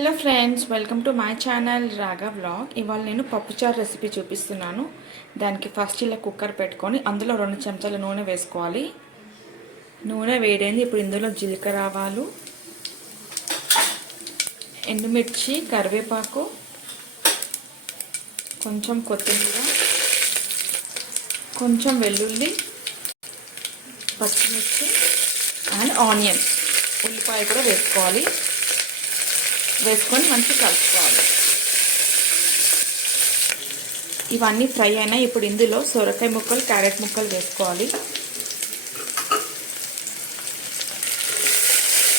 Hello friends, welcome to my channel రాగా vlog. ఇవాళ నేను పప్పుచారు రెసిపీ చూపిస్తున్నాను. దానికి ఫస్ట్ ఇలా కుక్కర్ పెట్టుకొని అందులో 2 చెంచాల నూనె వేసుకోవాలి. నూనె వేడైంది. ఇప్పుడు ఇందులో జీలకర్ర ఆవాలు, ఎండుమిర్చి, కరివేపాకు, కొంచెం కొత్తిమీర, కొంచెం వెల్లుల్లి, పచ్చిమిర్చి అండ్ ఆనియన్, ఉల్లిపాయ కూడా వేసుకోవాలి. వేసుకొని మంచిగా కలుపుకోవాలి. ఇవన్నీ ఫ్రై అయినాయి. ఇప్పుడు ఇందులో సొరకాయ ముక్కలు, క్యారెట్ ముక్కలు వేసుకోవాలి.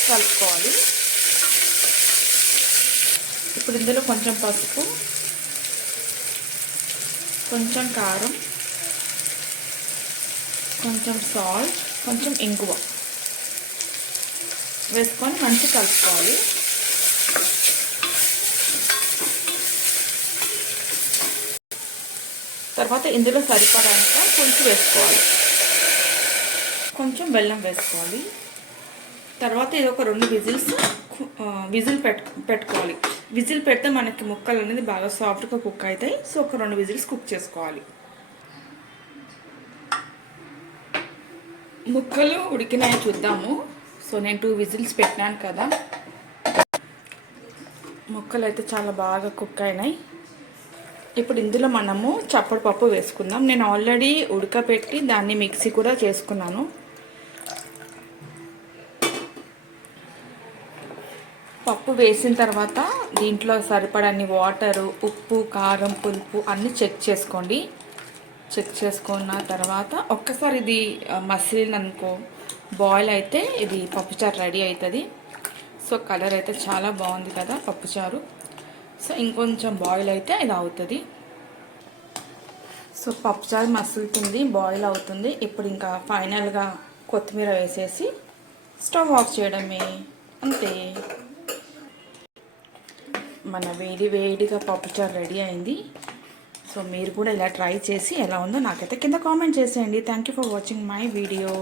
కలుపుకోవాలి. ఇప్పుడు ఇందులో కొంచెం పసుపు, కొంచెం కారం, కొంచెం సాల్ట్, కొంచెం ఇంగువ వేసుకొని మంచిగా కలుపుకోవాలి. తర్వాత ఇందులో సరిపడంత పులుసు వేసుకోవాలి. కొంచెం బెల్లం వేసుకోవాలి. తర్వాత ఇది ఒక 2 విజిల్ పెట్టుకోవాలి. విజిల్ పెడితే మనకి ముక్కలు అనేది బాగా సాఫ్ట్గా కుక్ అవుతాయి. సో ఒక 2 విజిల్స్ కుక్ చేసుకోవాలి. ముక్కలు ఉడికినాయి చూద్దాము. సో నేను 2 విజిల్స్ పెట్టినాను కదా. ముక్కలు అయితే చాలా బాగా కుక్ అయినాయి. ఇప్పుడు ఇందులో మనము చప్పడి పప్పు వేసుకుందాం. నేను ఆల్రెడీ ఉడకపెట్టి దాన్ని మిక్సీ కూడా చేసుకున్నాను. పప్పు వేసిన తర్వాత దీంట్లో సరిపడన్ని వాటరు, ఉప్పు, కారం, పులుపు అన్నీ చెక్ చేసుకోండి. చెక్ చేసుకున్న తర్వాత ఒక్కసారి ఇది మసిలిననుకో, బాయిల్ అయితే ఇది పప్పుచారు రెడీ అవుతుంది. సో కలర్ అయితే చాలా బాగుంది కదా పప్పుచారు. సో ఇంకొంచెం బాయిల్ అయితే ఇది అవుతుంది. సో పప్పుచారు మసులుతుంది, బాయిల్ అవుతుంది. ఇప్పుడు ఇంకా ఫైనల్గా కొత్తిమీర వేసేసి స్టవ్ ఆఫ్ చేయడమే, అంతే. మన వేడిగా పప్పుచారు రెడీ అయింది. సో మీరు కూడా ఇలా ట్రై చేసి ఎలా ఉందో నాకైతే కింద కామెంట్ చేసేయండి. Thank you for watching my video.